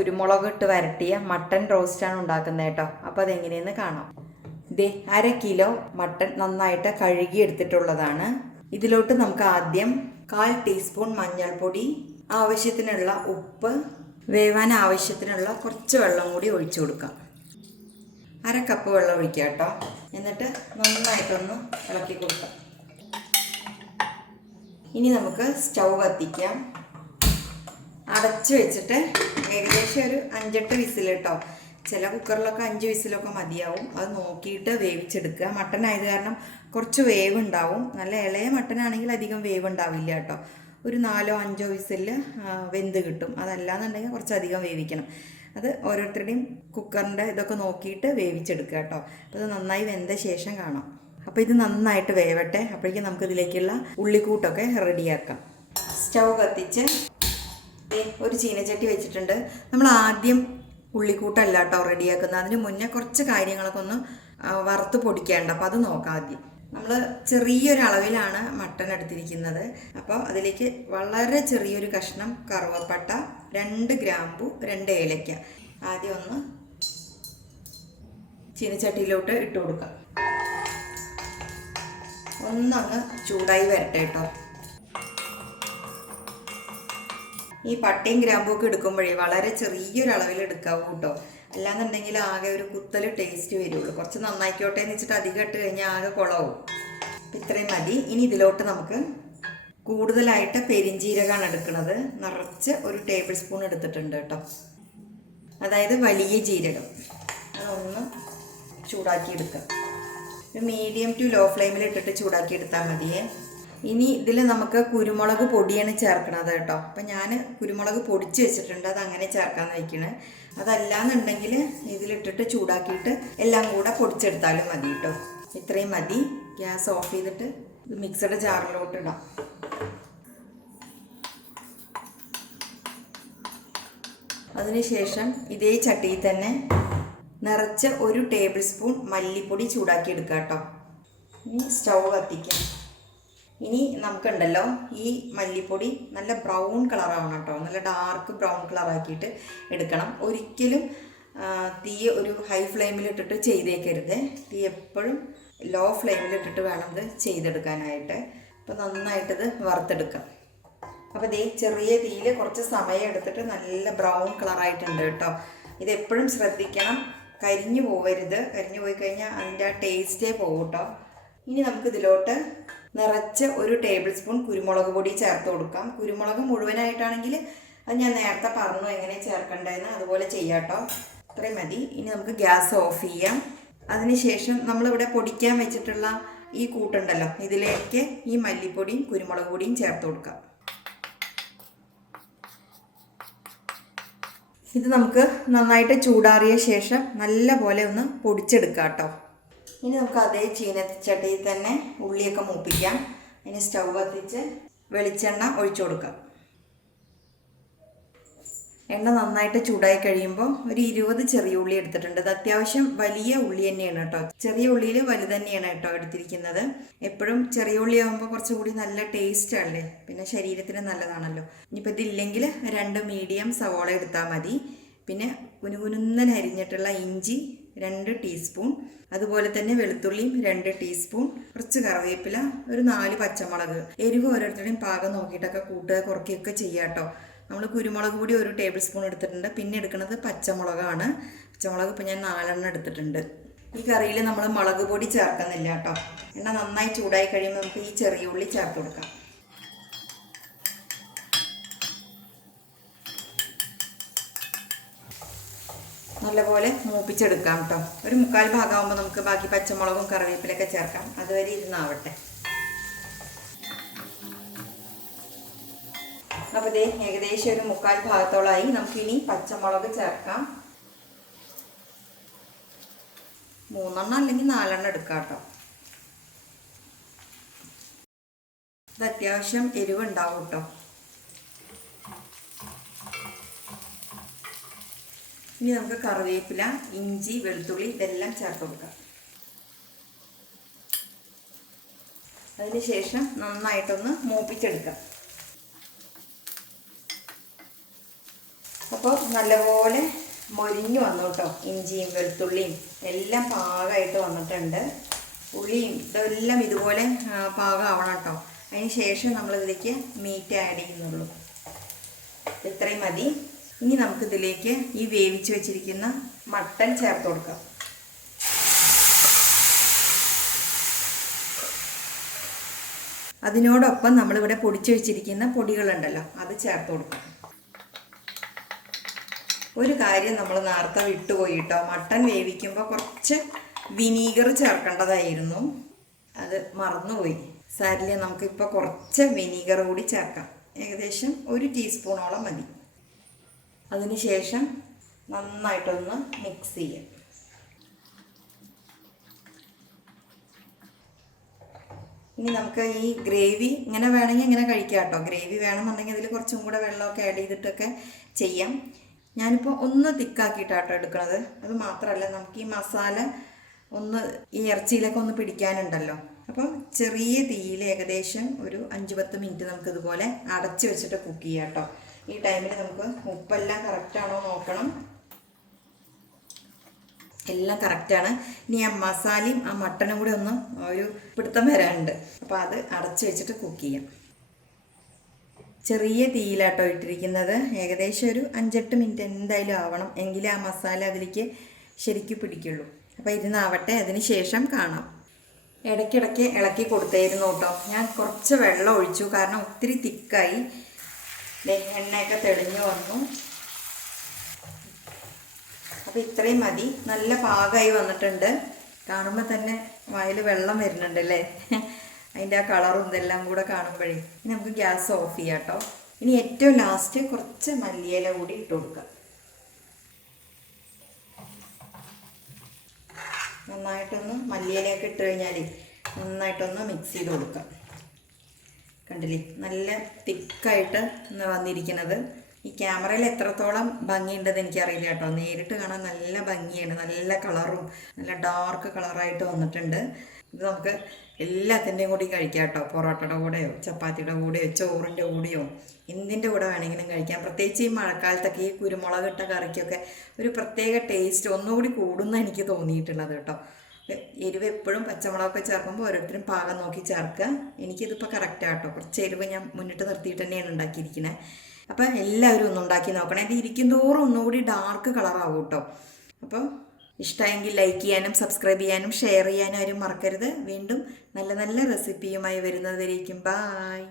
കുരുമുളക് ഇട്ട് വരട്ടിയ മട്ടൻ റോസ്റ്റാണ് ഉണ്ടാക്കുന്നത് കേട്ടോ. അപ്പോൾ അതെങ്ങനെയെന്ന് കാണാം. ദേ 1/2 കിലോ മട്ടൻ നന്നായിട്ട് കഴുകി എടുത്തിട്ടുള്ളതാണ്. ഇതിലോട്ട് നമുക്ക് ആദ്യം 1/4 ടീസ്പൂൺ മഞ്ഞൾപ്പൊടി, ആവശ്യത്തിനുള്ള ഉപ്പ്, വേവാൻ ആവശ്യത്തിനുള്ള കുറച്ച് വെള്ളം കൂടി ഒഴിച്ചു കൊടുക്കാം. 1/2 കപ്പ് വെള്ളം ഒഴിക്കുക കേട്ടോ. എന്നിട്ട് നന്നായിട്ടൊന്ന് ഇളക്കി കൊടുക്കാം. ഇനി നമുക്ക് സ്റ്റൗ കത്തിക്കാം. അടച്ച് വെച്ചിട്ട് ഏകദേശം ഒരു 5-8 വിസിൽ കേട്ടോ. ചില കുക്കറിലൊക്കെ 5 വിസിലൊക്കെ മതിയാവും. അത് നോക്കിയിട്ട് വേവിച്ചെടുക്കുക. മട്ടൻ ആയത് കാരണം കുറച്ച് വേവ് ഉണ്ടാവും. നല്ല ഇളയ മട്ടനാണെങ്കിൽ അധികം വേവ് ഉണ്ടാവില്ല കേട്ടോ. ഒരു 4-5 വിസിലിൽ വെന്ത് കിട്ടും. അതല്ലാന്നുണ്ടെങ്കിൽ കുറച്ചധികം വേവിക്കണം. അത് ഓരോരുത്തരുടെയും കുക്കറിൻ്റെ ഇതൊക്കെ നോക്കിയിട്ട് വേവിച്ചെടുക്കുക കേട്ടോ. അപ്പോൾ ഇത് നന്നായി വെന്ത ശേഷം കാണാം. അപ്പോൾ ഇത് നന്നായിട്ട് വേവട്ടെ. അപ്പോഴേക്കും നമുക്കിതിലേക്കുള്ള ഉള്ളിക്കൂട്ടൊക്കെ റെഡിയാക്കാം. സ്റ്റൗ കത്തിച്ച് ഒരു ചീനച്ചട്ടി വെച്ചിട്ടുണ്ട്. നമ്മൾ ആദ്യം ഉള്ളിക്കൂട്ടല്ല കേട്ടോ റെഡിയാക്കുന്നത്. അതിന് മുന്നേ കുറച്ച് കാര്യങ്ങളൊക്കെ ഒന്ന് വറുത്ത് പൊടിക്കേണ്ട. അപ്പോൾ അത് നോക്കാം. ആദ്യം നമ്മൾ ചെറിയൊരു അളവിലാണ് മട്ടൻ എടുത്തിരിക്കുന്നത്. അപ്പോൾ അതിലേക്ക് വളരെ ചെറിയൊരു കഷ്ണം കറുവപ്പട്ട, 2 ഗ്രാമ്പു, 2 ഏലയ്ക്ക ആദ്യം ഒന്ന് ചീനച്ചട്ടിയിലോട്ട് ഇട്ട് കൊടുക്കാം. ഒന്നങ്ങ് ചൂടായി വരട്ടെ കേട്ടോ. ഈ പട്ടയും ഗ്രാമ്പും ഒക്കെ എടുക്കുമ്പോഴേ വളരെ ചെറിയൊരു അളവിൽ എടുക്കാവൂ കേട്ടോ. അല്ലാന്നുണ്ടെങ്കിൽ ആകെ ഒരു കുത്തൽ ടേസ്റ്റ് വരുള്ളൂ. കുറച്ച് നന്നായിക്കോട്ടെ എന്ന് വെച്ചിട്ട് അധികം ഇട്ട് കഴിഞ്ഞാൽ ആകെ കുളവും. ഇത്രയും മതി. ഇനി ഇതിലോട്ട് നമുക്ക് കൂടുതലായിട്ട് പെരിഞ്ജീരകമാണ് എടുക്കുന്നത്. നിറച്ച് ഒരു ടേബിൾ സ്പൂൺ എടുത്തിട്ടുണ്ട് കേട്ടോ. അതായത് വലിയ ജീരകം. അതൊന്ന് ചൂടാക്കി എടുക്കുക. ഒരു മീഡിയം ടു ലോ ഫ്ലെയിമിൽ ഇട്ടിട്ട് ചൂടാക്കി എടുത്താൽ മതിയേ. ഇനി ഇതിൽ നമുക്ക് കുരുമുളക് പൊടിയാണ് ചേർക്കണത് കേട്ടോ. അപ്പം ഞാൻ കുരുമുളക് പൊടിച്ച് വെച്ചിട്ടുണ്ട്. അത് അങ്ങനെ ചേർക്കാമെന്ന് വയ്ക്കണേ. അതല്ലാന്നുണ്ടെങ്കിൽ ഇതിലിട്ടിട്ട് ചൂടാക്കിയിട്ട് എല്ലാം കൂടെ പൊടിച്ചെടുത്താലും മതി കേട്ടോ. ഇത്രയും മതി. ഗ്യാസ് ഓഫ് ചെയ്തിട്ട് ഇത് മിക്സഡ് ജാറിലോട്ട് ഇടാം. അതിനുശേഷം ഇതേ ചട്ടിയിൽ തന്നെ നിറച്ച് ഒരു ടേബിൾ സ്പൂൺ മല്ലിപ്പൊടി ചൂടാക്കി എടുക്കുക കേട്ടോ. ഇനി സ്റ്റൗ കത്തിക്കാം. ഇനി നമുക്കുണ്ടല്ലോ ഈ മല്ലിപ്പൊടി നല്ല ബ്രൗൺ കളറാവണം കേട്ടോ. നല്ല ഡാർക്ക് ബ്രൗൺ കളറാക്കിയിട്ട് എടുക്കണം. ഒരിക്കലും തീ ഒരു ഹൈ ഫ്ലെയിമിലിട്ടിട്ട് ചെയ്തേക്കരുത്. തീ എപ്പോഴും ലോ ഫ്ലെയിമിലിട്ടിട്ട് വേണം ഇത് ചെയ്തെടുക്കാനായിട്ട്. അപ്പോൾ നന്നായിട്ടിത് വറുത്തെടുക്കാം. അപ്പോൾ ഇതേ ചെറിയ തീയിൽ കുറച്ച് സമയം എടുത്തിട്ട് നല്ല ബ്രൗൺ കളറായിട്ടുണ്ട് കേട്ടോ. ഇതെപ്പോഴും ശ്രദ്ധിക്കണം, കരിഞ്ഞു പോവരുത്. കരിഞ്ഞു പോയി കഴിഞ്ഞാൽ അതിൻ്റെ ആ ടേസ്റ്റേ പോകും കേട്ടോ. ഇനി നമുക്കിതിലോട്ട് നിറച്ച് ഒരു ടേബിൾ സ്പൂൺ കുരുമുളക് പൊടി ചേർത്ത് കൊടുക്കാം. കുരുമുളക് മുഴുവനായിട്ടാണെങ്കിൽ അത് ഞാൻ നേരത്തെ പറഞ്ഞു എങ്ങനെ ചേർക്കേണ്ടതെന്ന്. അതുപോലെ ചെയ്യാം കേട്ടോ. ഇത്രയും മതി. ഇനി നമുക്ക് ഗ്യാസ് ഓഫ് ചെയ്യാം. അതിനുശേഷം നമ്മളിവിടെ പൊടിക്കാൻ വെച്ചിട്ടുള്ള ഈ കൂട്ടുണ്ടല്ലോ, ഇതിലേക്ക് ഈ മല്ലിപ്പൊടിയും കുരുമുളക് പൊടിയും ചേർത്ത് കൊടുക്കാം. ഇത് നമുക്ക് നന്നായിട്ട് ചൂടാറിയ ശേഷം നല്ല പോലെ ഒന്ന് പൊടിച്ചെടുക്കാം കേട്ടോ. ഇനി നമുക്ക് അതേ ചീനച്ചട്ടിയിൽ തന്നെ ഉള്ളിയൊക്കെ മൂപ്പിക്കാം. ഇനി സ്റ്റൗ കത്തിച്ച് വെളിച്ചെണ്ണ ഒഴിച്ചു കൊടുക്കാം. എണ്ണ നന്നായിട്ട് ചൂടായി കഴിയുമ്പോൾ ഒരു 20 ചെറിയ ഉള്ളി എടുത്തിട്ടുണ്ട്. ഇത് അത്യാവശ്യം വലിയ ഉള്ളി തന്നെയാണ് കേട്ടോ. ചെറിയ ഉള്ളിയിൽ വലുത് തന്നെയാണ് കേട്ടോ എടുത്തിരിക്കുന്നത്. എപ്പോഴും ചെറിയ ഉള്ളി ആകുമ്പോൾ കുറച്ചുകൂടി നല്ല ടേസ്റ്റ് ആണല്ലേ, പിന്നെ ശരീരത്തിന് നല്ലതാണല്ലോ. ഇനിയിപ്പോൾ ഇതില്ലെങ്കിൽ 2 മീഡിയം സവോള എടുത്താൽ മതി. പിന്നെ കുനുകുനുന്നൻ അരിഞ്ഞിട്ടുള്ള ഇഞ്ചി 2 ടീസ്പൂൺ, അതുപോലെ തന്നെ വെളുത്തുള്ളിയും 2 ടീസ്പൂൺ, കുറച്ച് കറിവേപ്പില, ഒരു 4 പച്ചമുളക്. എരിവ് ഓരോരുത്തരുടെയും പാകം നോക്കിയിട്ടൊക്കെ കൂട്ടുക കുറയ്ക്കുകയൊക്കെ ചെയ്യാം കേട്ടോ. നമ്മൾ കുരുമുളക് പൊടി 1 ടേബിൾ സ്പൂൺ എടുത്തിട്ടുണ്ട്. പിന്നെ എടുക്കുന്നത് പച്ചമുളകാണ്. പച്ചമുളക് ഇപ്പോൾ ഞാൻ 4 എണ്ണം എടുത്തിട്ടുണ്ട്. ഈ കറിയിൽ നമ്മൾ മുളക് പൊടി ചേർക്കുന്നില്ല കേട്ടോ. എണ്ണ നന്നായി ചൂടായി കഴിയുമ്പോൾ നമുക്ക് ഈ ചെറിയ ഉള്ളി ചേർത്ത് കൊടുക്കാം. നല്ലപോലെ മൂപ്പിച്ചെടുക്കാം കേട്ടോ. ഒരു 3/4 ഭാഗമാകുമ്പോൾ നമുക്ക് ബാക്കി പച്ചമുളകും കറിവേപ്പിലൊക്കെ ചേർക്കാം. അതുവരെ ഇരുന്നാവട്ടെ. അപ്പോൾ ഇതേ ഏകദേശം ഒരു 3/4 ഭാഗത്തോളമായി. നമുക്കിനി പച്ചമുളക് ചേർക്കാം. 3 എണ്ണം അല്ലെങ്കിൽ 4 എണ്ണം എടുക്കാം കേട്ടോ. ഇത് അത്യാവശ്യം എരിവുണ്ടാവും കേട്ടോ. ഇനി നമുക്ക് കറിവേപ്പില, ഇഞ്ചി, വെളുത്തുള്ളി ഇതെല്ലാം ചേർത്ത് കൊടുക്കാം. അതിനുശേഷം നന്നായിട്ടൊന്ന് മൂപ്പിച്ചെടുക്കാം. അപ്പോൾ നല്ലപോലെ മൊരിഞ്ഞു വന്നു കേട്ടോ. ഇഞ്ചിയും വെളുത്തുള്ളിയും എല്ലാം പാകമായിട്ട് വന്നിട്ടുണ്ട്. ഉള്ളിയും ഇതെല്ലാം ഇതുപോലെ പാകമാവണം കേട്ടോ. അതിന് ശേഷം നമ്മളിതിലേക്ക് മീറ്റ് ആഡ് ചെയ്യുന്നുള്ളൂ. ഇത്രയും മതി. ഇനി നമുക്കിതിലേക്ക് ഈ വേവിച്ച് വെച്ചിരിക്കുന്ന മട്ടൻ ചേർത്ത് കൊടുക്കാം. അതിനോടൊപ്പം നമ്മളിവിടെ പൊടിച്ചു വെച്ചിരിക്കുന്ന പൊടികളുണ്ടല്ലോ, അത് ചേർത്ത് കൊടുക്കാം. ഒരു കാര്യം നമ്മൾ നേരത്തെ വിട്ടുപോയി കേട്ടോ. മട്ടൻ വേവിക്കുമ്പോൾ കുറച്ച് വിനീഗർ ചേർക്കേണ്ടതായിരുന്നു, അത് മറന്നുപോയി. സാരില്ല, നമുക്കിപ്പോൾ കുറച്ച് വിനീഗർ കൂടി ചേർക്കാം. ഏകദേശം 1 ടീസ്പൂണോളം മതി. അതിനുശേഷം നന്നായിട്ടൊന്ന് മിക്സ് ചെയ്യാം. ഇനി നമുക്ക് ഈ ഗ്രേവി ഇങ്ങനെ വേണമെങ്കിൽ ഇങ്ങനെ കഴിക്കാം കേട്ടോ. ഗ്രേവി വേണമെന്നുണ്ടെങ്കിൽ ഇതിൽ കുറച്ചും കൂടെ വെള്ളമൊക്കെ ആഡ് ചെയ്തിട്ടൊക്കെ ചെയ്യാം. ഞാനിപ്പോൾ ഒന്ന് തിക്കാക്കിയിട്ടാട്ടോ എടുക്കുന്നത്. അത് മാത്രമല്ല, നമുക്ക് ഈ മസാല ഒന്ന് ഈ ഇറച്ചിയിലൊക്കെ ഒന്ന് പിടിക്കാനുണ്ടല്ലോ. അപ്പോൾ ചെറിയ തീയിൽ ഏകദേശം ഒരു 5-10 മിനിറ്റ് നമുക്കിതുപോലെ അടച്ച് വെച്ചിട്ട് കുക്ക് ചെയ്യാം കേട്ടോ. ഈ ടൈമിൽ നമുക്ക് ഉപ്പെല്ലാം കറക്റ്റാണോ നോക്കണം. എല്ലാം കറക്റ്റാണ്. ഇനി ആ മസാലയും ആ മട്ടനും കൂടി ഒന്ന് ഒരു പിടുത്തം വരാനുണ്ട്. അപ്പോൾ അത് അടച്ച് വെച്ചിട്ട് കുക്ക് ചെയ്യാം. ചെറിയ തീയിലാട്ടോ ഇട്ടിരിക്കുന്നത്. ഏകദേശം ഒരു 5-8 മിനിറ്റ് എന്തായാലും ആവണം, എങ്കിലേ ആ മസാല അതിലേക്ക് ശരിക്കും പിടിക്കുള്ളൂ. അപ്പോൾ ഇരുന്നാവട്ടെ, അതിന് ശേഷം കാണാം. ഇടയ്ക്കിടയ്ക്ക് ഇളക്കി കൊടുത്തായിരുന്നു കേട്ടോ. ഞാൻ കുറച്ച് വെള്ളം ഒഴിച്ചു, കാരണം ഒത്തിരി തിക്കായി. എണ്ണയൊക്കെ തെളിഞ്ഞു വന്നു. അപ്പോൾ ഇത്രയും മതി. നല്ല പാകമായി വന്നിട്ടുണ്ട്. കാണുമ്പോൾ തന്നെ വായിൽ വെള്ളം വരുന്നുണ്ട് അല്ലേ. അതിൻ്റെ ആ കളറും ഇതെല്ലാം കൂടെ കാണുമ്പോഴേ. ഇനി നമുക്ക് ഗ്യാസ് ഓഫ് ചെയ്യാം കേട്ടോ. ഇനി ഏറ്റവും ലാസ്റ്റ് കുറച്ച് മല്ലിയില കൂടി ഇട്ട് കൊടുക്കാം. നന്നായിട്ടൊന്ന് മല്ലിയിലയൊക്കെ ഇട്ട് കഴിഞ്ഞാൽ നന്നായിട്ടൊന്ന് മിക്സ് ചെയ്ത് കൊടുക്കാം. കണ്ടില്ലേ, നല്ല തിക്കായിട്ട് വന്നിരിക്കുന്നത്. ഈ ക്യാമറയിൽ എത്രത്തോളം ഭംഗിയുണ്ടെന്ന് എനിക്കറിയില്ല കേട്ടോ. നേരിട്ട് കാണാൻ നല്ല ഭംഗിയാണ്. നല്ല കളറും നല്ല ഡാർക്ക് കളറായിട്ട് വന്നിട്ടുണ്ട്. ഇത് നമുക്ക് എല്ലാത്തിൻ്റെയും കൂടി കഴിക്കാം കേട്ടോ. പൊറോട്ടയുടെ കൂടെയോ ചപ്പാത്തിയുടെ കൂടെയോ ചോറിൻ്റെ കൂടെയോ എന്തിൻ്റെ കൂടെ വേണമെങ്കിലും കഴിക്കാം. പ്രത്യേകിച്ച് ഈ മഴക്കാലത്തൊക്കെ ഈ കുരുമുളക് ഇട്ട കറിക്കൊക്കെ ഒരു പ്രത്യേക ടേസ്റ്റ് ഒന്നുകൂടി കൂടുന്ന എനിക്ക് തോന്നിയിട്ടുള്ളത് കേട്ടോ. എരിവ് എപ്പോഴും പച്ചമുളകൊക്കെ ചേർക്കുമ്പോൾ ഓരോരുത്തരും പാകം നോക്കി ചേർക്കുക. എനിക്കിതിപ്പോൾ കറക്റ്റാണ് കേട്ടോ. കുറച്ച് എരിവ് ഞാൻ മുന്നിട്ട് നിർത്തിയിട്ട് തന്നെയാണ് ഉണ്ടാക്കിയിരിക്കുന്നത്. അപ്പോൾ എല്ലാവരും ഒന്ന് ഉണ്ടാക്കി നോക്കണം. ഇത് ഇരിക്കും തോറും ഒന്നുകൂടി ഡാർക്ക് കളറാവും കേട്ടോ. അപ്പോൾ ഇഷ്ടമെങ്കിൽ ലൈക്ക് ചെയ്യാനും സബ്സ്ക്രൈബ് ചെയ്യാനും ഷെയർ ചെയ്യാനും ആരും മറക്കരുത്. വീണ്ടും നല്ല നല്ല റെസിപ്പിയുമായി വരുന്നത് വരേക്കും ബായ്.